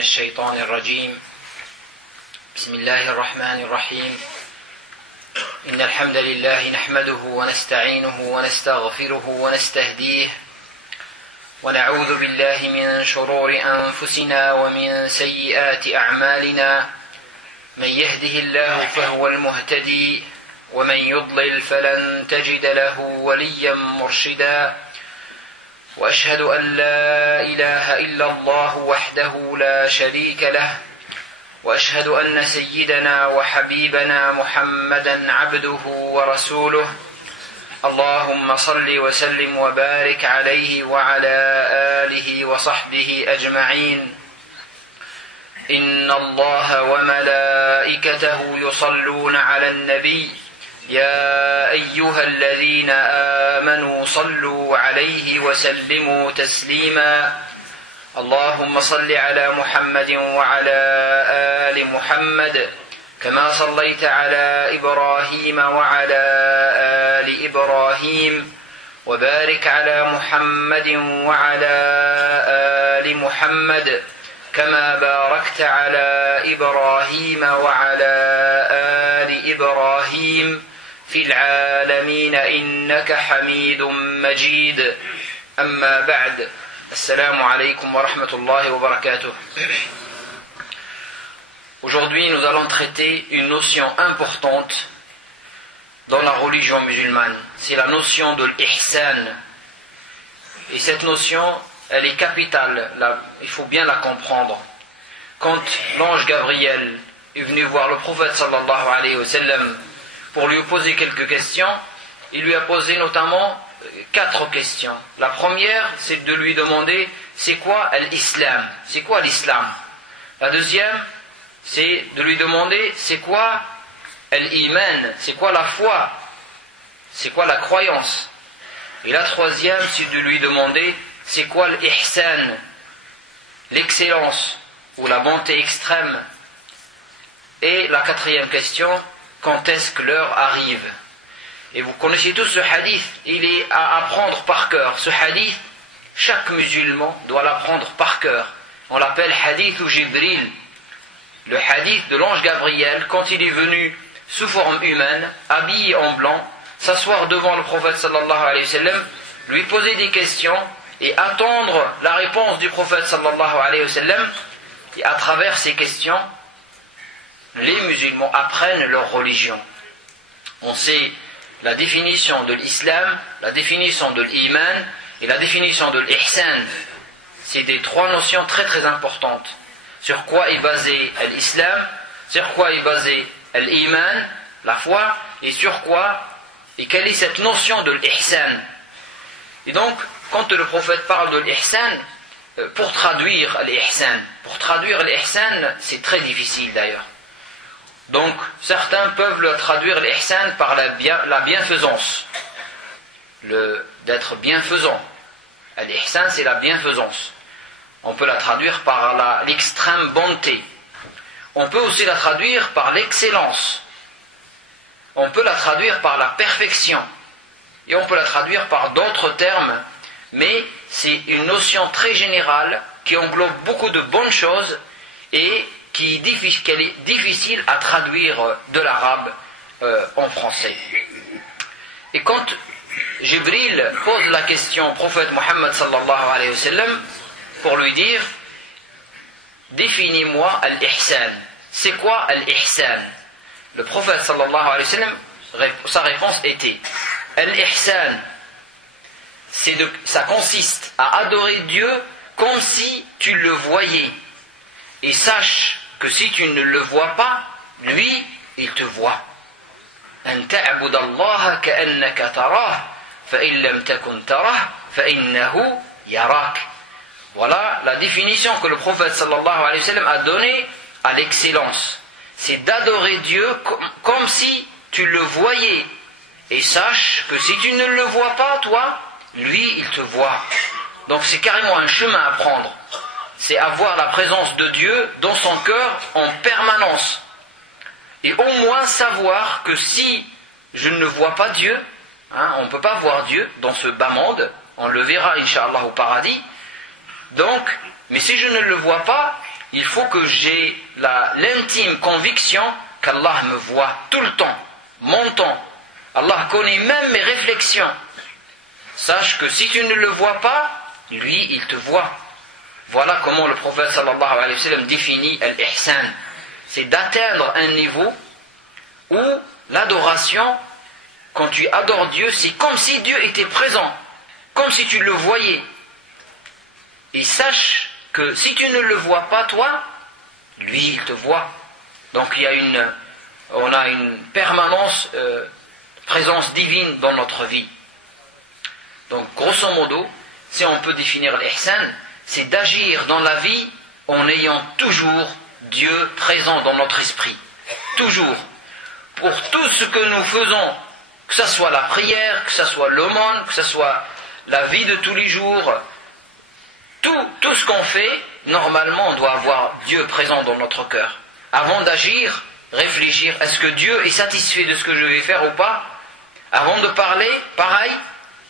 الشيطان الرجيم بسم الله الرحمن الرحيم إن الحمد لله نحمده ونستعينه ونستغفره ونستهديه ونعوذ بالله من شرور أنفسنا ومن سيئات أعمالنا من يهده الله فهو المهتدي ومن يضلل فلن تجد له وليا مرشدا وأشهد أن لا إله إلا الله وحده لا شريك له وأشهد أن سيدنا وحبيبنا محمدا عبده ورسوله اللهم صل وسلم وبارك عليه وعلى آله وصحبه أجمعين إن الله وملائكته يصلون على النبي يا أيها الذين آمنوا صلوا عليه وسلموا تسليما اللهم صل على محمد وعلى آل محمد كما صليت على إبراهيم وعلى آل إبراهيم وبارك على محمد وعلى آل محمد كما باركت على إبراهيم وعلى آل إبراهيم في العالمين إنك حميد مجيد أما بعد السلام عليكم ورحمة الله وبركاته. Aujourd'hui, nous allons traiter une notion importante dans la religion musulmane. C'est la notion de l'ihsan. Et cette notion, elle est capitale. Il faut bien la comprendre. Quand l'ange Gabriel est venu voir le prophète sallallahu alayhi wa sallam pour lui poser quelques questions, il lui a posé notamment 4 questions. La première, c'est de lui demander c'est quoi l'islam, c'est quoi l'islam. La deuxième, c'est de lui demander c'est quoi l'iman, c'est quoi la foi, c'est quoi la croyance. Et la troisième, c'est de lui demander c'est quoi l'ihsan, l'excellence ou la bonté extrême. Et la quatrième question, quand est-ce que l'heure arrive. Et vous connaissez tous ce hadith, il est à apprendre par cœur. Ce hadith, chaque musulman doit l'apprendre par cœur. On l'appelle hadith ou Jibril. Le hadith de l'ange Gabriel, quand il est venu sous forme humaine, habillé en blanc, s'asseoir devant le prophète sallallahu alayhi wa sallam, lui poser des questions et attendre la réponse du prophète sallallahu alayhi wa sallam. Et à travers ces questions, les musulmans apprennent leur religion. On sait la définition de l'islam, la définition de l'iman et la définition de l'ihsan. C'est des 3 notions très très importantes. Sur quoi est basé l'islam, sur quoi est basé l'iman, la foi, et sur quoi, et quelle est cette notion de l'ihsan. Et donc, quand le prophète parle de l'ihsan, pour traduire l'ihsan, c'est très difficile d'ailleurs. Donc, certains peuvent le traduire l'ihsan par la bienfaisance. D'être bienfaisant. L'ihsan, c'est la bienfaisance. On peut la traduire par l'extrême bonté. On peut aussi la traduire par l'excellence. On peut la traduire par la perfection. Et on peut la traduire par d'autres termes. Mais c'est une notion très générale qui englobe beaucoup de bonnes choses et qu'elle est difficile à traduire de l'arabe en français. Et quand Jibril pose la question au prophète Muhammad sallallahu alayhi wa sallam pour lui dire définis-moi l'ihsan, c'est quoi l'ihsan? Le prophète sallallahu alayhi wa sallam, sa réponse était l'ihsan, ça consiste à adorer Dieu comme si tu le voyais. Et sache que si tu ne le vois pas, lui, il te voit. أن تعبد الله كأنك تراه فإن لم تكن تراه فإنه يراك. Voilà la définition que le prophète sallallahu alayhi wa sallam a donnée à l'excellence. C'est d'adorer Dieu comme si tu le voyais. Et sache que si tu ne le vois pas, toi, lui, il te voit. Donc c'est carrément un chemin à prendre. C'est avoir la présence de Dieu dans son cœur en permanence. Et au moins savoir que si je ne vois pas Dieu, on ne peut pas voir Dieu dans ce bas monde, on le verra Inch'Allah au paradis. Donc, mais si je ne le vois pas, il faut que j'ai l'intime conviction qu'Allah me voit tout le temps, mon temps. Allah connaît même mes réflexions. Sache que si tu ne le vois pas, lui, il te voit. Voilà comment le prophète sallallahu alayhi wa sallam définit al-ihsan. C'est d'atteindre un niveau où l'adoration, quand tu adores Dieu, c'est comme si Dieu était présent, comme si tu le voyais. Et sache que si tu ne le vois pas toi, lui il te voit. Donc on a une permanence, présence divine dans notre vie. Donc grosso modo, si on peut définir l'ihsan, c'est d'agir dans la vie en ayant toujours Dieu présent dans notre esprit. Toujours. Pour tout ce que nous faisons, que ce soit la prière, que ce soit l'aumône, que ce soit la vie de tous les jours, tout ce qu'on fait, normalement on doit avoir Dieu présent dans notre cœur. Avant d'agir, réfléchir, est-ce que Dieu est satisfait de ce que je vais faire ou pas? Avant de parler, pareil,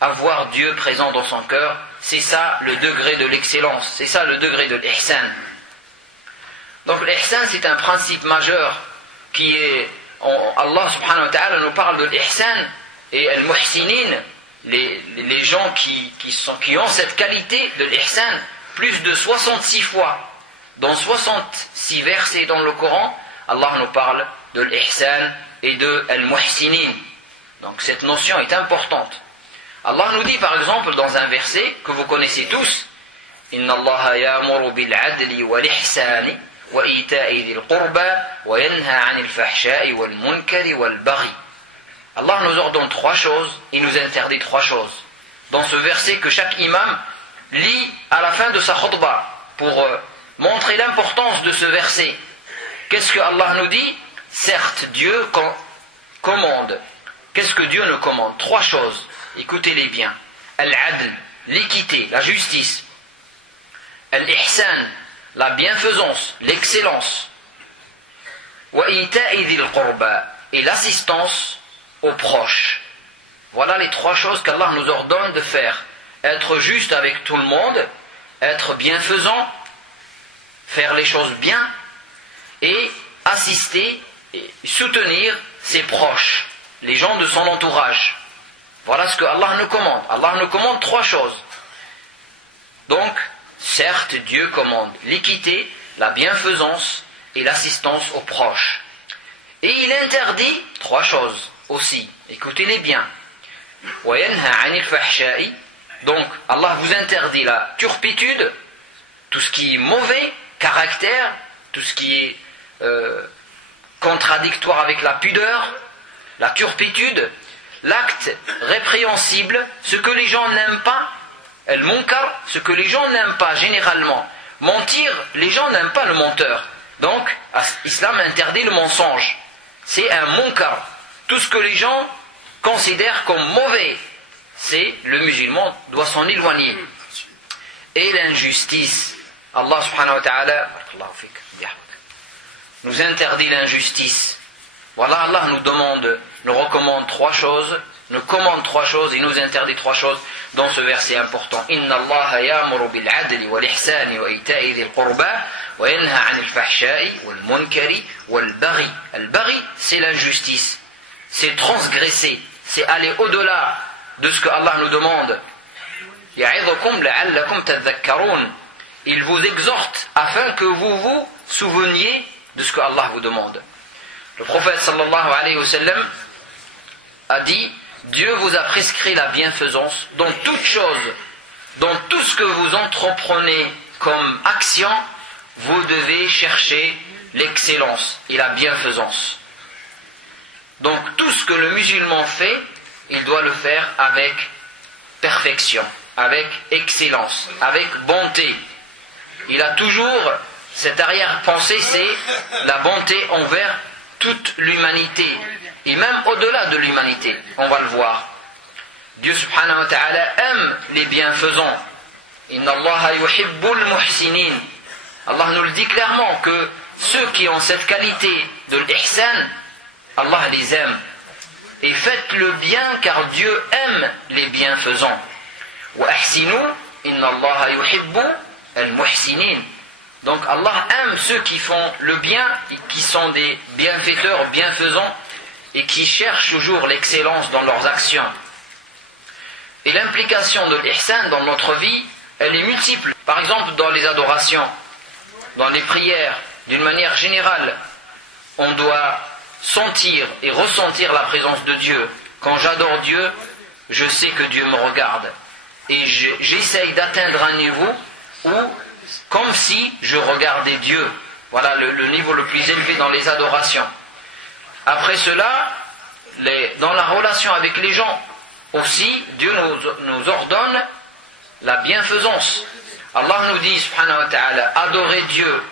avoir Dieu présent dans son cœur, c'est ça le degré de l'excellence, c'est ça le degré de l'ihsan. Donc l'ihsan c'est un principe majeur qui est, Allah subhanahu wa ta'ala nous parle de l'ihsan et al-muhsinin, les gens qui ont cette qualité de l'ihsan, plus de 66 fois, dans 66 versets dans le Coran, Allah nous parle de l'ihsan et de al-muhsinin. Donc cette notion est importante. Allah nous dit par exemple dans un verset que vous connaissez tous, Inna Allah ya'muru bil adli wal ihsani wa ita'i dhil qurba wa yanha 'anil fahsha'i wal munkari wal baghi. Allah nous ordonne trois choses et nous interdit trois choses. Dans ce verset que chaque imam lit à la fin de sa khutbah pour montrer l'importance de ce verset. Qu'est-ce que Allah nous dit? Certes, Dieu commande. Qu'est-ce que Dieu nous commande? Trois choses. Écoutez-les bien. Al-adl, l'équité, la justice. Al-ihsan, la bienfaisance, l'excellence. Wa ita'i dhil qurba, et l'assistance aux proches. Voilà les trois choses qu'Allah nous ordonne de faire. Être juste avec tout le monde, être bienfaisant, faire les choses bien, et assister et soutenir ses proches, les gens de son entourage. Voilà ce que Allah nous commande. Allah nous commande trois choses. Donc, certes, Dieu commande l'équité, la bienfaisance et l'assistance aux proches. Et il interdit trois choses aussi. Écoutez-les bien. Donc, Allah vous interdit la turpitude, tout ce qui est mauvais caractère, tout ce qui est contradictoire avec la pudeur, la turpitude, l'acte répréhensible, ce que les gens n'aiment pas, al-munkar, ce que les gens n'aiment pas généralement. Mentir, les gens n'aiment pas le menteur. Donc, l'islam interdit le mensonge. C'est un munkar. Tout ce que les gens considèrent comme mauvais, le musulman doit s'en éloigner. Et l'injustice. Allah subhanahu wa ta'ala nous interdit l'injustice. Voilà, Allah nous recommande trois choses, nous commande trois choses et nous interdit trois choses dans ce verset important. Inna Allah ya'muru bil adli wal ihsani wa ita'i dhil qurba wa yanha 'anil fahsha'i wal munkari wal baghi. Al baghi, c'est l'injustice. C'est transgresser, c'est aller au-delà de ce que Allah nous demande. Ya'idhukum la'allakum tadhakkarun. Il vous exhorte afin que vous vous souveniez de ce que Allah vous demande. Le prophète sallallahu alayhi wa sallam a dit, Dieu vous a prescrit la bienfaisance dans toute chose, dans tout ce que vous entreprenez comme action, vous devez chercher l'excellence et la bienfaisance. Donc tout ce que le musulman fait, il doit le faire avec perfection, avec excellence, avec bonté. Il a toujours cette arrière-pensée, c'est la bonté envers toute l'humanité, et même au-delà de l'humanité, on va le voir. Dieu subhanahu wa ta'ala aime les bienfaisants. Inna Allah yuhibbul muhsinin. Allah nous le dit clairement que ceux qui ont cette qualité de l'ihsan, Allah les aime. Et faites le bien car Dieu aime les bienfaisants. Wa ahsinu, inna Allah yuhibbu al-muhsinin. Donc Allah aime ceux qui font le bien, et qui sont des bienfaiteurs, bienfaisants, et qui cherchent toujours l'excellence dans leurs actions. Et l'implication de l'ihsan dans notre vie, elle est multiple. Par exemple, dans les adorations, dans les prières, d'une manière générale, on doit sentir et ressentir la présence de Dieu. Quand j'adore Dieu, je sais que Dieu me regarde. Et j'essaye d'atteindre un niveau où, comme si je regardais Dieu. Voilà le niveau le plus élevé dans les adorations. Après cela, dans la relation avec les gens, aussi, Dieu nous ordonne la bienfaisance. Allah nous dit, subhanahu wa ta'ala, adorez Dieu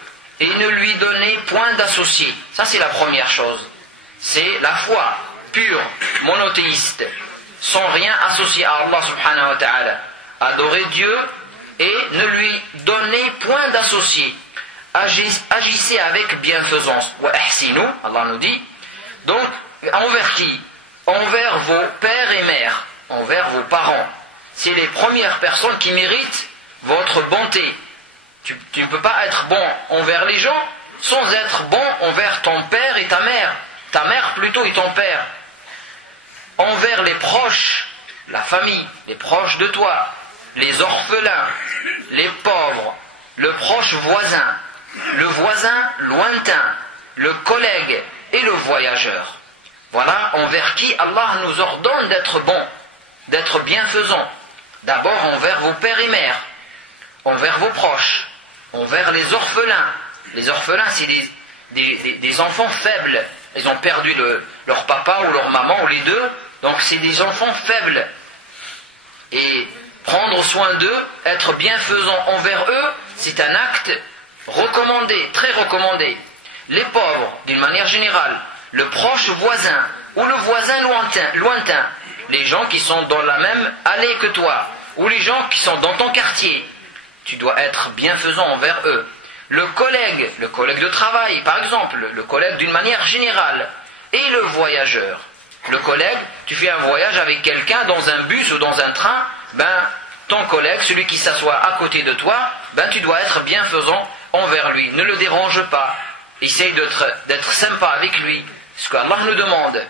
et ne lui donnez point d'associés. Ça, c'est la première chose. C'est la foi pure, monothéiste, sans rien associer à Allah subhanahu wa ta'ala. Adorez Dieu et ne lui donnez point d'associés. Agissez avec bienfaisance. Wa ahsinu, Allah nous dit. Donc, envers qui? Envers vos pères et mères, envers vos parents. C'est les premières personnes qui méritent votre bonté. Tu ne peux pas être bon envers les gens sans être bon envers ton père et ta mère plutôt et ton père. Envers les proches, la famille, les proches de toi, les orphelins, les pauvres, le proche voisin, le voisin lointain, le collègue et le voyageur. Voilà envers qui Allah nous ordonne d'être bon, d'être bienfaisant. D'abord envers vos pères et mères, envers vos proches, envers les orphelins. Les orphelins, c'est des enfants faibles. Ils ont perdu leur papa ou leur maman ou les deux. Donc c'est des enfants faibles. Et prendre soin d'eux, être bienfaisant envers eux, c'est un acte recommandé, très recommandé. Les pauvres, d'une manière générale, le proche voisin ou le voisin lointain, les gens qui sont dans la même allée que toi, ou les gens qui sont dans ton quartier, tu dois être bienfaisant envers eux. Le collègue de travail, par exemple, le collègue d'une manière générale, et le voyageur. Le collègue, tu fais un voyage avec quelqu'un dans un bus ou dans un train, ton collègue, celui qui s'assoit à côté de toi, tu dois être bienfaisant envers lui. Ne le dérange pas. Essaye d'être sympa avec lui, ce qu'Allah nous demande.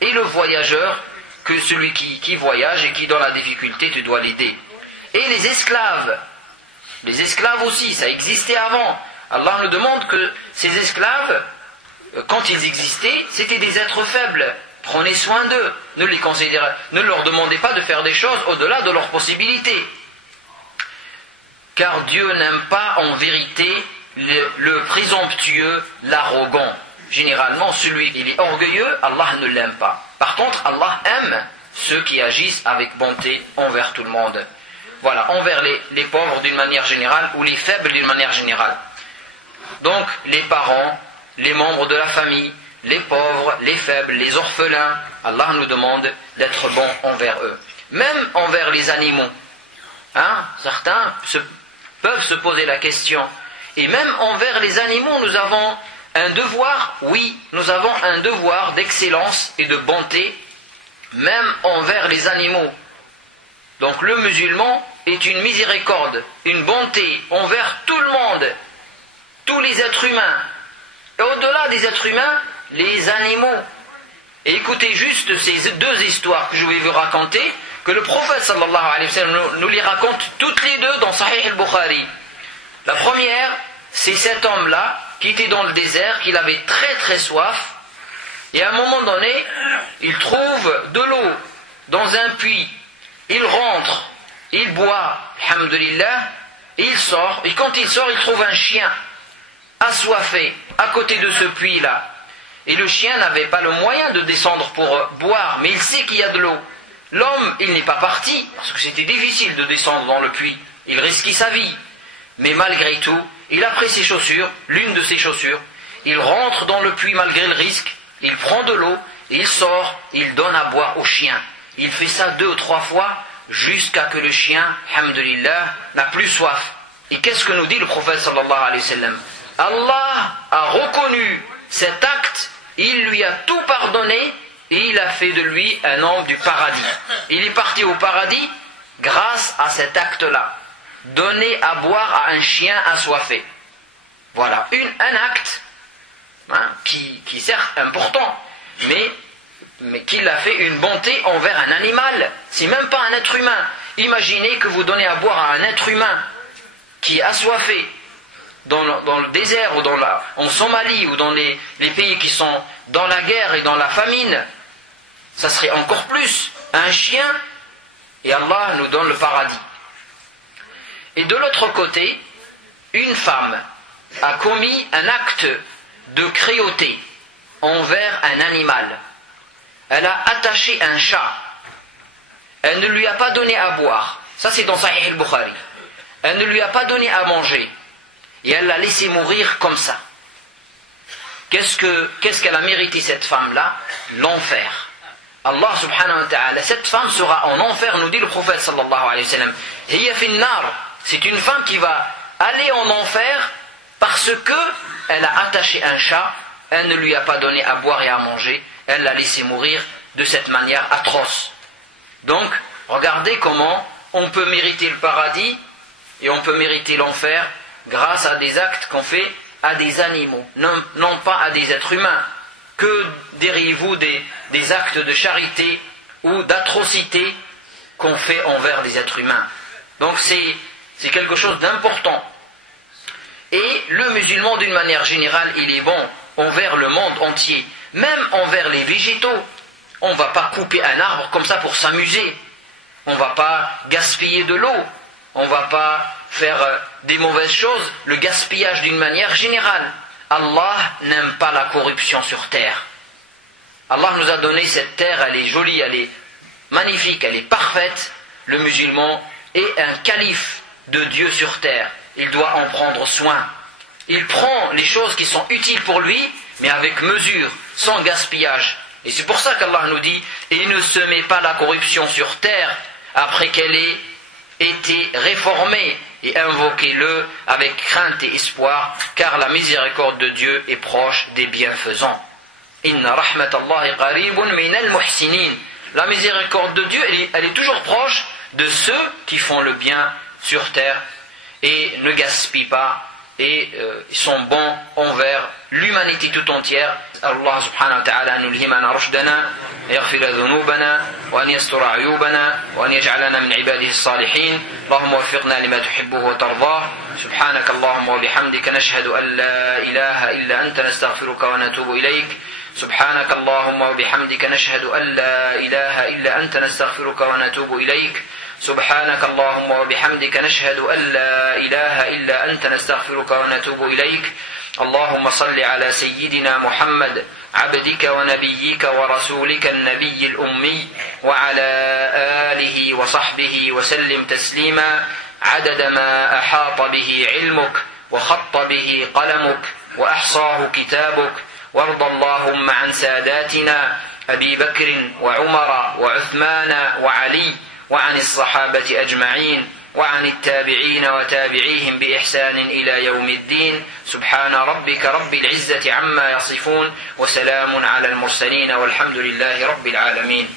Et le voyageur, que celui qui voyage et qui est dans la difficulté, tu dois l'aider. Et les esclaves aussi, ça existait avant. Allah nous demande que ces esclaves, quand ils existaient, c'était des êtres faibles. Prenez soin d'eux, ne leur demandez pas de faire des choses au-delà de leurs possibilités. Car Dieu n'aime pas en vérité le présomptueux, l'arrogant. Généralement, il est orgueilleux, Allah ne l'aime pas. Par contre, Allah aime ceux qui agissent avec bonté envers tout le monde. Voilà, envers les pauvres d'une manière générale ou les faibles d'une manière générale. Donc, les parents, les membres de la famille, les pauvres, les faibles, les orphelins, Allah nous demande d'être bon envers eux. Même envers les animaux. Certains peuvent se poser la question. Et même envers les animaux, nous avons un devoir, oui, nous avons un devoir d'excellence et de bonté, même envers les animaux. Donc le musulman est une miséricorde, une bonté envers tout le monde, tous les êtres humains. Et au-delà des êtres humains, les animaux. Et écoutez juste ces deux histoires que je vais vous raconter, que le prophète sallallahu alayhi wa sallam nous les raconte toutes les deux dans Sahih al-Bukhari. La première, c'est cet homme-là qui était dans le désert, qu'il avait très très soif, et à un moment donné, il trouve de l'eau dans un puits. Il rentre, il boit, alhamdulillah, et il sort, et quand il sort, il trouve un chien assoiffé à côté de ce puits-là. Et le chien n'avait pas le moyen de descendre pour boire, mais il sait qu'il y a de l'eau. L'homme, il n'est pas parti, parce que c'était difficile de descendre dans le puits. Il risquait sa vie. Mais malgré tout, il a pris ses chaussures, l'une de ses chaussures, il rentre dans le puits malgré le risque, il prend de l'eau, il sort, il donne à boire au chien. Il fait ça 2 ou 3 fois, jusqu'à que le chien, alhamdulillah, n'a plus soif. Et qu'est-ce que nous dit le prophète sallallahu alayhi wa sallam? Allah a reconnu cet acte, il lui a tout pardonné, et il a fait de lui un homme du paradis. Il est parti au paradis grâce à cet acte-là. Donner à boire à un chien assoiffé. Voilà, un acte qui certes important, mais qu'il a fait une bonté envers un animal. C'est même pas un être humain. Imaginez que vous donnez à boire à un être humain qui est assoiffé dans le désert ou en Somalie ou dans les pays qui sont dans la guerre et dans la famine. Ça serait encore plus un chien, et Allah nous donne le paradis. Et de l'autre côté, une femme a commis un acte de cruauté envers un animal. Elle a attaché un chat. Elle ne lui a pas donné à boire. Ça, c'est dans Sahih al-Bukhari. Elle ne lui a pas donné à manger. Et elle l'a laissé mourir comme ça. Qu'est-ce qu'elle a mérité, cette femme-là? L'enfer. Allah subhanahu wa ta'ala, cette femme sera en enfer, nous dit le prophète sallallahu alayhi wa sallam. Hiya fin nar. C'est une femme qui va aller en enfer parce qu'elle a attaché un chat, elle ne lui a pas donné à boire et à manger, elle l'a laissé mourir de cette manière atroce. Donc, regardez comment on peut mériter le paradis et on peut mériter l'enfer grâce à des actes qu'on fait à des animaux, non pas à des êtres humains. Que diriez-vous des actes de charité ou d'atrocité qu'on fait envers des êtres humains? Donc c'est quelque chose d'important. Et le musulman, d'une manière générale, il est bon envers le monde entier, même envers les végétaux. On ne va pas couper un arbre comme ça pour s'amuser. On ne va pas gaspiller de l'eau. On ne va pas faire des mauvaises choses, le gaspillage d'une manière générale. Allah n'aime pas la corruption sur terre. Allah nous a donné cette terre, elle est jolie, elle est magnifique, elle est parfaite. Le musulman est un calife de Dieu sur terre. Il doit en prendre soin. Il prend les choses qui sont utiles pour lui, mais avec mesure, sans gaspillage. Et c'est pour ça qu'Allah nous dit, et ne semez pas la corruption sur terre après qu'elle ait été réformée, et invoquez-le avec crainte et espoir, car la miséricorde de Dieu est proche des bienfaisants. Inna rahmatallahi qaribun minal muhsinin. La miséricorde de Dieu, elle est toujours proche de ceux qui font le bien sur terre et ne gaspillent pas et sont bons envers l'humanité tout entière. Allah subhanahu wa ta'ala an yulhimana rushdana, yaghfir dhunubana, wa an yastura ayubana, wa an yaj'alana min ibadihi as-salihin. Allahumma waffiqna lima tuhibbuhu wa tardah. Subhanaka Allahumma wa bihamdika nashhadu an la ilaha illa anta nastaghfiruka wa natubu ilayk. سبحانك اللهم وبحمدك نشهد أن لا إله إلا أنت نستغفرك ونتوب إليك سبحانك اللهم وبحمدك نشهد أن لا إله إلا أنت نستغفرك ونتوب إليك اللهم صل على سيدنا محمد عبدك ونبيك ورسولك النبي الأمي وعلى آله وصحبه وسلم تسليما عدد ما أحاط به علمك وخط به قلمك وأحصاه كتابك وارض اللهم عن ساداتنا أبي بكر وعمر وعثمان وعلي وعن الصحابة أجمعين وعن التابعين وتابعيهم بإحسان إلى يوم الدين سبحان ربك رب العزة عما يصفون وسلام على المرسلين والحمد لله رب العالمين.